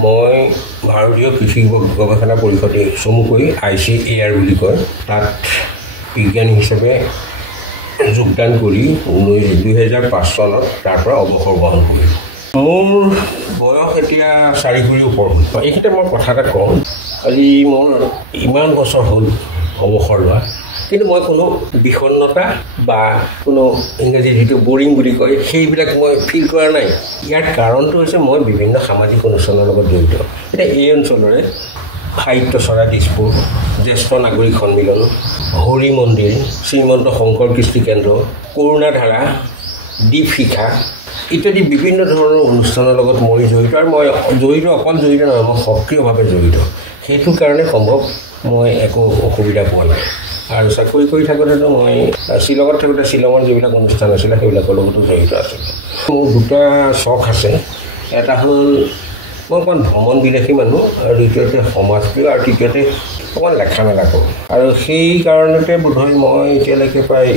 মই ভাৰতীয় কৃষি গৱেষণা পৰিষদে চমুকৈ ICAR বুলি কয় তাত বিজ্ঞানী হিচাপে যোগদান কৰি 2005 চনত তাৰ পৰা অৱসৰ গ্ৰহণ কৰিলোঁ। মোৰ বয়স এতিয়া 4 ওপৰ হ'ল। এইখিনিতে মই কথা এটা কওঁ, আজি মোৰ ইমান বছৰ হ'ল অৱসৰ লোৱা, কিন্তু মই কোনো বিষণ্ণতা বা কোনো ইংৰাজীত যিটো বৰিং বুলি কয় সেইবিলাক মই ফিল কৰা নাই। ইয়াৰ কাৰণটো হৈছে মই বিভিন্ন সামাজিক অনুষ্ঠানৰ লগত জড়িত। এতিয়া এই অঞ্চলৰে সাহিত্য চৰা দিছপুৰ, জ্যেষ্ঠ নাগৰিক সন্মিলন, হৰি মন্দিৰ, শ্ৰীমন্ত শংকৰ কৃষ্টি কেন্দ্ৰ, কৰুণাধাৰা, দ্বীপ শিখা ইত্যাদি বিভিন্ন ধৰণৰ অনুষ্ঠানৰ লগত মই জড়িত। আৰু মই অকল জড়িত নহয়, মই সক্ৰিয়ভাৱে জড়িত। সেইটো কাৰণে সম্ভৱ মই একো অসুবিধা পোৱা নাই। আৰু চাকৰি কৰি থাকোঁতেতো মই শ্বিলঙত থাকোঁতে শ্বিলঙৰ যিবিলাক অনুষ্ঠান আছিলে সেইবিলাকৰ লগতো জড়িত আছিলোঁ। মোৰ দুটা চখ আছে। এটা হ'ল মই অকণমান ভ্ৰমণ বিলাসী মানুহ, আৰু দ্বিতীয়তে সমাজপ্ৰিয়, আৰু তৃতীয়তে অকণমান লেখা মেলা কৰোঁ। আৰু সেই কাৰণতে বোধহয় মই এতিয়ালৈকে প্ৰায়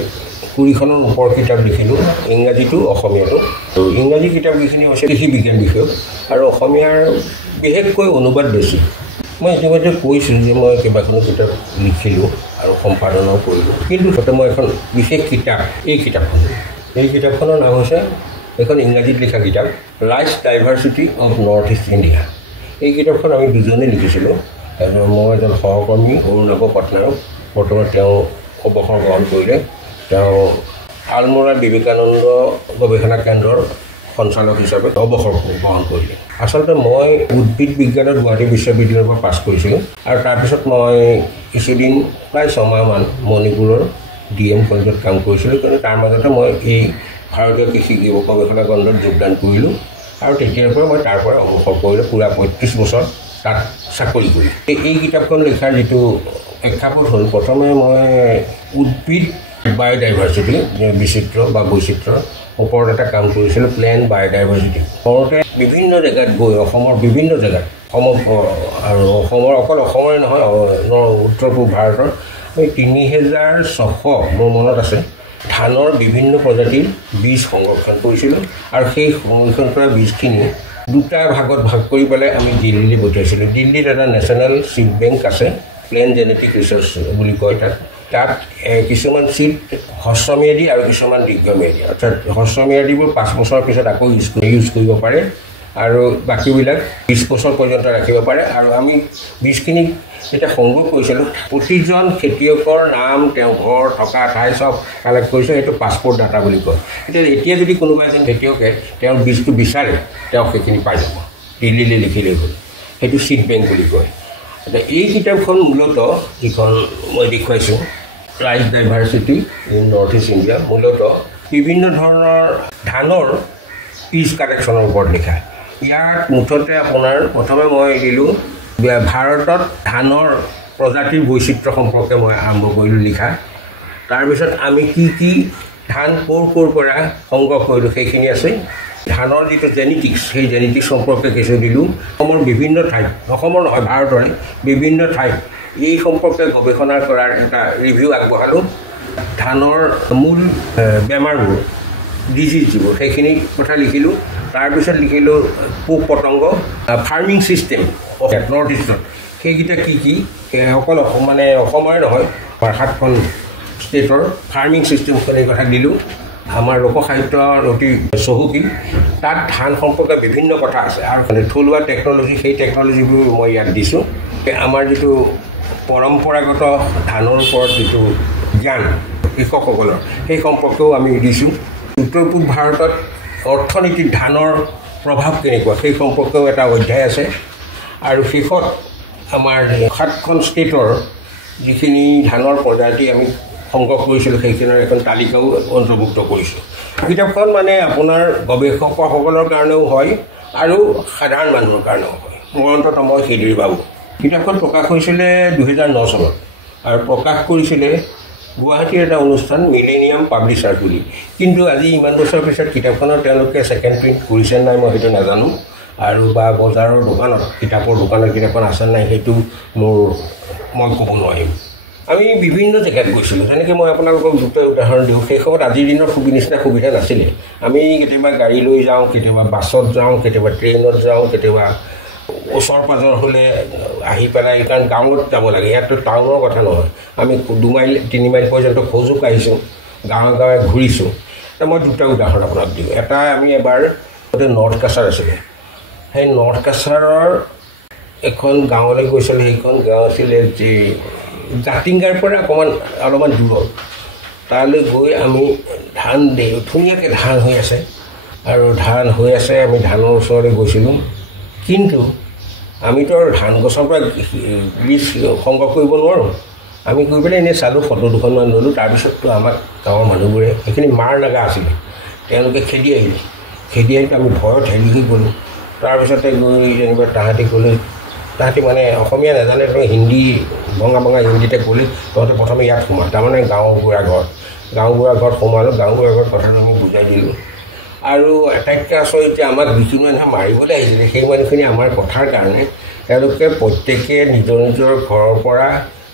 20খনৰ ওপৰ কিতাপ লিখিলোঁ, ইংৰাজীটো অসমীয়াটো। আৰু ইংৰাজী কিতাপকেইখিনি হৈছে কৃষি বিজ্ঞান বিষয়ক, আৰু অসমীয়াৰ বিশেষকৈ অনুবাদ বেছি। মই ইতিমধ্যে কৈছোঁ যে মই কেইবাখনো কিতাপ লিখিলোঁ আৰু সম্পাদনো কৰিলোঁ, কিন্তু তাতে মই এখন বিশেষ কিতাপ, এই কিতাপখনৰ নাম হৈছে, এখন ইংৰাজীত লিখা কিতাপ, rice diversity of north east India. এই কিতাপখন আমি দুজনেই লিখিছিলোঁ। মই এজন সহকৰ্মী অৰুণাভ পটনায়ক, বৰ্তমান তেওঁ অৱসৰ গ্ৰহণ কৰিলে। তেওঁ আলমৰা বিবেকানন্দ গৱেষণা কেন্দ্ৰৰ সঞ্চালক হিচাপে অৱসৰ গ্ৰহণ কৰিলে। আচলতে মই উদ্ভিদ বিজ্ঞানত গুৱাহাটী বিশ্ববিদ্যালয়ৰ পৰা পাছ কৰিছিলোঁ, আৰু তাৰপিছত মই কিছুদিন প্ৰায় 6 মাহমান মণিপুৰৰ DM কলেজত কাম কৰিছিলোঁ। কিন্তু তাৰ মাজতে মই এই ভাৰতীয় কৃষি গৱেষণা কেন্দ্ৰত যোগদান কৰিলোঁ, আৰু তেতিয়াৰ পৰা মই তাৰ পৰা অৱসৰ কৰিলোঁ, পূৰা 35 বছৰ তাত চাকৰি কৰি। এই কিতাপখন লিখাৰ যিটো প্ৰেক্ষাপট হ'ল, প্ৰথমে মই উদ্ভিদ বায়'ডাইভাৰ্চিটি, বিচিত্ৰ বা বৈচিত্ৰৰ ওপৰত এটা কাম কৰিছিলোঁ, প্লেন বায়'ডাইভাৰ্চিটি। ঘৰতে বিভিন্ন জেগাত গৈ, অসমৰ বিভিন্ন জেগাত, আৰু অসমৰ অকল অসমৰে নহয়, উত্তৰ পূব ভাৰতৰ আমি 3600 মোৰ মনত আছে ধানৰ বিভিন্ন প্ৰজাতিৰ বীজ সংৰক্ষণ কৰিছিলোঁ। আৰু সেই সংৰক্ষণ কৰা বীজখিনি দুটা ভাগত ভাগ কৰি পেলাই আমি দিল্লীলৈ পঠিয়াইছিলোঁ। দিল্লীত এটা নেশ্যনেল চিড বেংক আছে, প্লেন জেনেটিক ৰিচাৰ্চ বুলি কয়। তাত কিছুমান চিড হ্ৰস্বম্যাদী আৰু কিছুমান দীৰ্ঘম্যাদী, অৰ্থাৎ হ্ৰস্বম্যাদীবোৰ 5 বছৰৰ পিছত আকৌ ইউজ কৰিব পাৰে, আৰু বাকীবিলাক 20 বছৰ পৰ্যন্ত ৰাখিব পাৰে। আৰু আমি বীজখিনি যেতিয়া সংগ্ৰহ কৰিছিলোঁ, প্ৰতিজন খেতিয়কৰ নাম, তেওঁ ঘৰ, থকা ঠাই চব কালেক্ট কৰিছোঁ। সেইটো পাছপৰ্ট ডাটা বুলি কয়। এতিয়া যদি কোনোবা এজন খেতিয়কে তেওঁৰ বীজটো বিচাৰে, তেওঁ সেইখিনি পাই যাব, দিল্লীলৈ লিখিলেই হ'ল। সেইটো চিড বেংক বুলি কয়। এতিয়া এই কিতাপখন মূলতঃ যিখন মই দেখুৱাইছোঁ, rice diversity in north east India, মূলতঃ বিভিন্ন ধৰণৰ ধানৰ বীজ কালেকশ্যনৰ ওপৰত লিখা। ইয়াত মুঠতে আপোনাৰ প্ৰথমে মই দিলোঁ ভাৰতত ধানৰ প্ৰজাতিৰ বৈচিত্ৰ্য সম্পৰ্কে মই আৰম্ভ কৰিলোঁ লিখা। তাৰপিছত আমি কি ধান ক'ৰ পৰা সংগ্ৰহ কৰিলোঁ সেইখিনি আছে। ধানৰ যিটো জেনেটিক্স, সেই জেনেটিক্স সম্পৰ্কে কিছু দিলোঁ। অসমৰ বিভিন্ন ঠাইত, অসমৰ নহয় ভাৰতৰে বিভিন্ন ঠাইত এই সম্পৰ্কে গৱেষণা কৰাৰ এটা ৰিভিউ আগবঢ়ালোঁ। ধানৰ মূল বেমাৰবোৰ, ডিজিজ যিবোৰ, সেইখিনি কথা লিখিলোঁ। তাৰপিছত লিখিলোঁ পোক পতংগ, ফাৰ্মিং ছিষ্টেম নৰ্থ ইষ্টত, সেইকেইটা কি অকল অসমৰে নহয়, 7খন ষ্টেটৰ ফাৰ্মিং ছিষ্টেমখনৰ কথা দিলোঁ। আমাৰ লোকসাহিত্যৰ অতি চহকী, তাত ধান সম্পৰ্কে বিভিন্ন কথা আছে, আৰু থলুৱা টেকন'লজি, সেই টেকন'লজিবোৰ মই ইয়াত দিছোঁ। আমাৰ যিটো পৰম্পৰাগত ধানৰ ওপৰত যিটো জ্ঞান কৃষকসকলৰ, সেই সম্পৰ্কেও আমি দিছোঁ। উত্তৰ পূব ভাৰতত অৰ্থনীতিত ধানৰ প্ৰভাৱ কেনেকুৱা সেই সম্পৰ্কেও এটা অধ্যায় আছে। আৰু শেষত আমাৰ 7খন ষ্টেটৰ যিখিনি ধানৰ প্ৰজাতি আমি সংগ্ৰহ কৰিছিলোঁ, সেইখিনিৰ এখন তালিকাও অন্তৰ্ভুক্ত কৰিছোঁ। কিতাপখন আপোনাৰ গৱেষকসকলৰ কাৰণেও হয় আৰু সাধাৰণ মানুহৰ কাৰণেও হয়। মোৰ অন্ততঃ মই সেইদৰে ভাবোঁ। কিতাপখন প্ৰকাশ হৈছিলে 2009 চনত, আৰু প্ৰকাশ কৰিছিলে গুৱাহাটীৰ এটা অনুষ্ঠান, মিলেনিয়াম পাব্লিচাৰ বুলি। কিন্তু আজি ইমান বছৰৰ পিছত কিতাপখনৰ তেওঁলোকে ছেকেণ্ড প্ৰিণ্ট কৰিছে নাই মই সেইটো নাজানো, আৰু বা বজাৰৰ দোকানত, কিতাপৰ দোকানত কিতাপখন আছে নাই সেইটো মই ক'ব নোৱাৰিম। আমি বিভিন্ন জেগাত গৈছিলোঁ, যেনেকৈ মই আপোনালোকক দুটা উদাহৰণ দিওঁ। সেই সময়ত আজিৰ দিনৰ নিচিনা সুবিধা নাছিলে। আমি কেতিয়াবা গাড়ী লৈ যাওঁ, কেতিয়াবা বাছত যাওঁ, কেতিয়াবা ট্ৰেইনত যাওঁ, কেতিয়াবা ওচৰ পাজৰ হ'লে আহি পেলাই, কাৰণ গাঁৱত যাব লাগে, ইয়াততো টাউনৰ কথা নহয়। আমি 2 মাইল 3 মাইল পৰ্যন্ত খোজো কাঢ়িছোঁ, গাঁৱে গাঁৱে ঘূৰিছোঁ। মই 2টা উদাহৰণ আপোনাক দিওঁ। এটা, আমি এবাৰ নৰ্থ কাছাৰ আছিলে, সেই নৰ্থ কাছাৰৰ এখন গাঁৱলৈ গৈছিলোঁ। সেইখন গাঁও আছিলে যে জাতিংগাৰ পৰা অলপমান দূৰত। তালৈ গৈ আমি ধান ধুনীয়াকৈ ধান হৈ আছে, আৰু ধান হৈ আছে, আমি ধানৰ ওচৰলৈ গৈছিলোঁ। কিন্তু আমিতো আৰু ধান গছৰ পৰা বীজ সংগ্ৰহ কৰিব নোৱাৰোঁ। আমি গৈ পেলাই এনেই চালোঁ, ফটো 2খনমান ল'লোঁ। তাৰপিছততো আমাক গাঁৱৰ মানুহবোৰে, সেইখিনি মাৰ লগা আছিলে, তেওঁলোকে খেদি আহিলে। খেদি আহি আমি ভয়ত হেৰি হৈ গ'লোঁ। তাৰপিছতে গৈ যেনিবা তাহাঁতি মানে অসমীয়া নাজানে, হিন্দী ভঙা হিন্দীতে ক'লে, তহঁতে প্ৰথমে ইয়াত সোমা। তাৰমানে গাঁওবুঢ়া ঘৰত সোমালোঁ। গাঁওবুঢ়া ঘৰত কথাটো আমি বুজাই দিলোঁ। আৰু আটাইতকৈ আচৰিত যে আমাক যিখিনি মানুহে মাৰিবলৈ আহিছিলে, সেই মানুহখিনি আমাৰ কথাৰ কাৰণে তেওঁলোকে প্ৰত্যেকে নিজৰ নিজৰ ঘৰৰ পৰা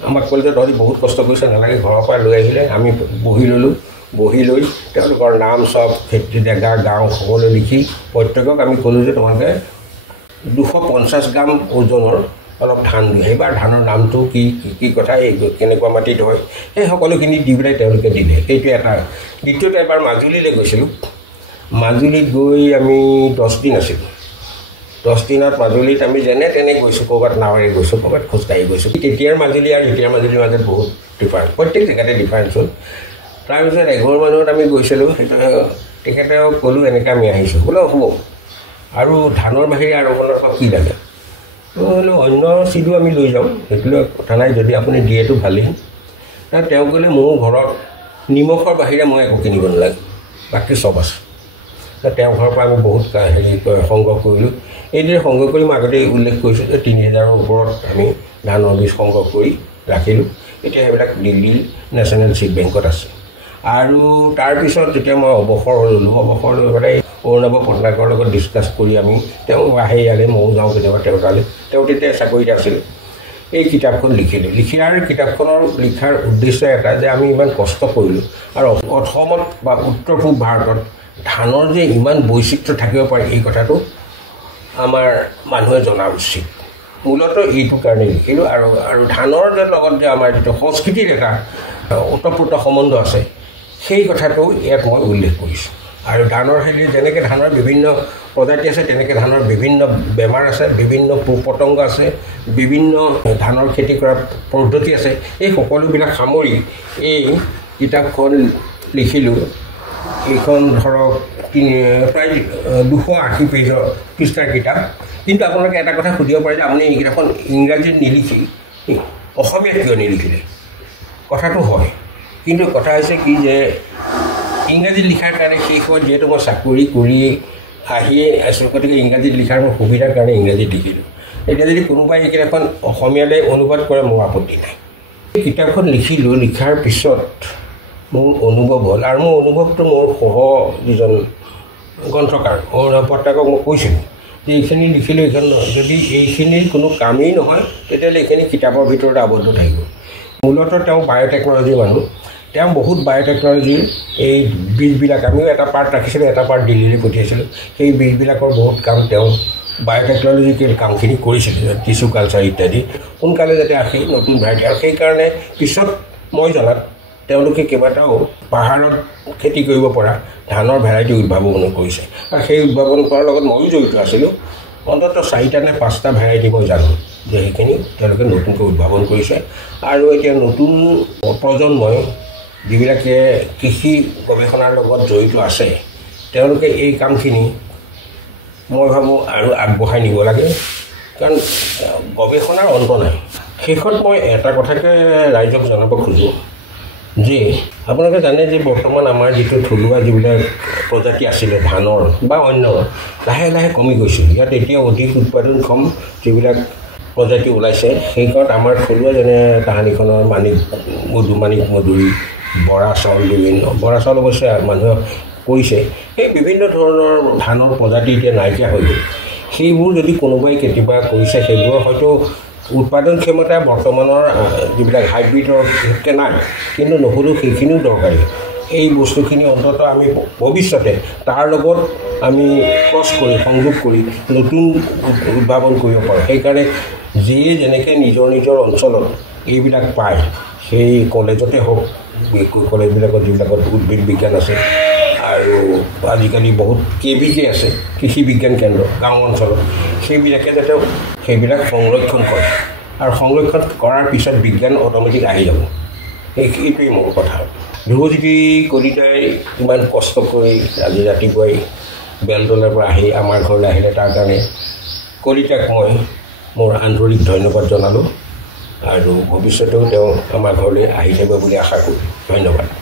আমাক ক'লে যে তহঁতি বহুত কষ্ট কৰিছে, নালাগে, ঘৰৰ পৰা লৈ আহিলে। আমি বহি ল'লোঁ। বহি লৈ তেওঁলোকৰ নাম চব, খেতি জেগা, গাঁও সকলো লিখি প্ৰত্যেকক আমি ক'লোঁ যে তোমালোকে 250 গ্ৰাম ওজনৰ অলপ ধান দিওঁ। সেইবাৰ ধানৰ নামটো কি কথা, এই কেনেকুৱা মাটিত হয়, সেই সকলোখিনি দি পেলাই তেওঁলোকে দিলে। সেইটো এটা। দ্বিতীয়তে, এবাৰ মাজুলীলৈ গৈছিলোঁ। মাজুলীত গৈ আমি 10 দিন আছিলোঁ। 10 দিনত মাজুলীত আমি যেনে তেনে গৈছোঁ, ক'ৰবাত নাৱেৰে গৈছোঁ, ক'ৰবাত খোজকাঢ়ি গৈছোঁ। তেতিয়াৰ মাজুলী আৰু এতিয়াৰ মাজুলীৰ মাজত বহুত ডিফাৰেঞ্চ, প্ৰত্যেক জেগাতে ডিফাৰেঞ্চ হ'ল। তাৰপিছত এঘৰ মানুহত আমি গৈছিলোঁ। সেইটো তেখেতেও ক'লোঁ এনেকৈ আমি আহিছোঁ। বোলে হ'ব, আৰু ধানৰ বাহিৰে আৰু আপোনালোকক কি লাগে? বোলো অন্য চিজো আমি লৈ যাওঁ, সেইটোলৈ কথা নাই, যদি আপুনি দিয়েতো ভালেই। তেওঁ ক'লে মোৰ ঘৰত নিমখৰ বাহিৰে মই একো কিনিব নালাগে, বাকী চব আছে। তেওঁৰ ঘৰৰ পৰা আমি বহুত সংগ্ৰহ কৰিলোঁ। এইদৰে সংগ্ৰহ কৰি মই আগতে উল্লেখ কৰিছোঁ যে 3000ৰ ওপৰত আমি ধানৰ বীজ সংগ্ৰহ কৰি ৰাখিলোঁ। এতিয়া সেইবিলাক দিল্লী নেশ্যনেল ছিড বেংকত আছে। আৰু তাৰপিছত যেতিয়া মই অৱসৰ ল'লোঁ, অৱসৰ লৈ পেলাই অৰুণাভ পটনায়কৰ লগত ডিছকাছ কৰি আমি, তেওঁ আহে ইয়ালৈ, ময়ো যাওঁ কেতিয়াবা তেওঁৰ তালৈ। তেওঁ তেতিয়া চাকৰিত আছিল। এই কিতাপখন লিখিলোঁ। কিতাপখনৰ লিখাৰ উদ্দেশ্য এটা যে আমি ইমান কষ্ট কৰিলোঁ, আৰু অসমত বা উত্তৰ পূব ভাৰতত ধানৰ যে ইমান বৈচিত্ৰ্য থাকিব পাৰে, এই কথাটো আমাৰ মানুহে জনা উচিত। মূলতঃ এইটো কাৰণে লিখিলোঁ। আৰু ধানৰ লগত যে আমাৰ যিটো সংস্কৃতিৰ এটা ওতঃপ্ৰোত সম্বন্ধ আছে, সেই কথাটো ইয়াত মই উল্লেখ কৰিছোঁ। আৰু ধানৰ হেৰি, যেনেকৈ ধানৰ বিভিন্ন প্ৰজাতি আছে, তেনেকৈ ধানৰ বিভিন্ন বেমাৰ আছে, বিভিন্ন পোক পতংগ আছে, বিভিন্ন ধানৰ খেতি কৰা পদ্ধতি আছে। এই সকলোবিলাক সামৰি এই কিতাপখন লিখিলোঁ। এইখন ধৰক প্ৰায় 280 পৃষ্ঠাৰ কিতাপ। কিন্তু আপোনালোকে এটা কথা সুধিব পাৰে যে আপুনি এই কিতাপখন ইংৰাজীত নিলিখি অসমীয়াত কিয় নিলিখিলে? কথাটো হয়, কিন্তু কথা হৈছে কি যে ইংৰাজীত লিখাৰ কাৰণে সেই সময়ত যিহেতু মই চাকৰি কৰি আহিয়ে আছোঁ, গতিকে ইংৰাজীত লিখাৰ মোৰ সুবিধাৰ কাৰণে ইংৰাজীত লিখিলোঁ। এতিয়া যদি কোনোবাই এই কিতাপখন অসমীয়ালৈ অনুবাদ কৰে, মোৰ আপত্তি নাই। এই কিতাপখন লিখিলোঁ। লিখাৰ পিছত মোৰ অনুভৱ হ'ল, আৰু মোৰ অনুভৱটো মোৰ যিজন গ্ৰন্থকাৰ অৰুণাভ পটনায়কক মই কৈছিলোঁ যে এইখিনি লিখিলোঁ, এইখন যদি এইখিনিৰ কোনো কামেই নহয়, তেতিয়াহ'লে এইখিনি কিতাপৰ ভিতৰত আবদ্ধ থাকিব। মূলতঃ তেওঁ বায়'টেকনলজিৰ মানুহ। তেওঁ বহুত বায়'টেকনলজিৰ এই বীজবিলাক, আমিও এটা পাৰ্ট ৰাখিছিলোঁ, এটা পাৰ্ট দিল্লীলৈ পঠিয়াইছিলোঁ। সেই বীজবিলাকৰ বহুত কাম তেওঁ বায়'টেকনলজিকেল কামখিনি কৰিছিলে, টিচু কালচাৰ ইত্যাদি, সোনকালে যাতে আহি নতুন ভেৰাইটি। আৰু সেইকাৰণে পিছত মই জনাত তেওঁলোকে কেইবাটাও পাহাৰত খেতি কৰিব পৰা ধানৰ ভেৰাইটি উদ্ভাৱন কৰিছে। আৰু সেই উদ্ভাৱন কৰাৰ লগত ময়ো জড়িত আছিলোঁ। অন্ততঃ 4টা নে 5টা ভেৰাইটি মই জানো যে সেইখিনি তেওঁলোকে নতুনকৈ উদ্ভাৱন কৰিছে। আৰু এতিয়া নতুন প্ৰজন্মই যিবিলাকে কৃষি গৱেষণাৰ লগত জড়িত আছে, তেওঁলোকে এই কামখিনি মই ভাবোঁ আৰু আগবঢ়াই নিব লাগে, কাৰণ গৱেষণাৰ অন্ত নাই। শেষত মই এটা কথাকে ৰাইজক জনাব খোজোঁ যে আপোনালোকে জানে যে বৰ্তমান আমাৰ যিটো থলুৱা যিবিলাক প্ৰজাতি আছিলে ধানৰ বা অন্য, লাহে লাহে কমি গৈছে। ইয়াত এতিয়া অধিক উৎপাদনক্ষম যিবিলাক প্ৰজাতি ওলাইছে, সেইখনত আমাৰ থলুৱা যেনে তাহানিখনৰ মানিক মধুৰি, বৰা চাউল, বৰা চাউল অৱশ্যে মানুহে কৰিছে। সেই বিভিন্ন ধৰণৰ ধানৰ প্ৰজাতি এতিয়া নাইকিয়া হৈ গ'ল। সেইবোৰ যদি কোনোবাই কেতিয়াবা কৰিছে, সেইবোৰৰ হয়তো উৎপাদন ক্ষমতা বৰ্তমানৰ যিবিলাক হাইব্ৰিডৰ নাই, কিন্তু নহ'লেও সেইখিনিও দৰকাৰী। এই বস্তুখিনি অন্ততঃ আমি ভৱিষ্যতে তাৰ লগত আমি ক্ৰছ কৰি সংযোগ কৰি নতুন উদ্ভাৱন কৰিব পাৰোঁ সেইকাৰণে যিয়ে যেনেকৈ নিজৰ নিজৰ অঞ্চলত এইবিলাক পায় সেই কলেজতে হওক কলেজবিলাকত যিবিলাকত উদ্ভিদ বিজ্ঞান আছে আৰু আজিকালি বহুত KVK আছে কৃষি বিজ্ঞান কেন্দ্ৰ গাঁও অঞ্চলত সেইবিলাকে যাতে সেইবিলাক সংৰক্ষণ কৰে আৰু সংৰক্ষণ কৰাৰ পিছত বিজ্ঞান অট'মেটিক আহি যাব এইটোৱেই মোৰ কথা ধ্ৰুৱজ্যোতি কলিতাই ইমান কষ্ট কৰি আজি ৰাতিপুৱাই বেলতলাৰ পৰা আহি আমাৰ ঘৰলৈ আহিলে তাৰ কাৰণে কলিতাক মই মোৰ আন্তৰিক ধন্যবাদ জনালোঁ আৰু ভৱিষ্যতেও তেওঁ আমাৰ ঘৰলৈ আহি যাব বুলি আশা কৰোঁ ধন্যবাদ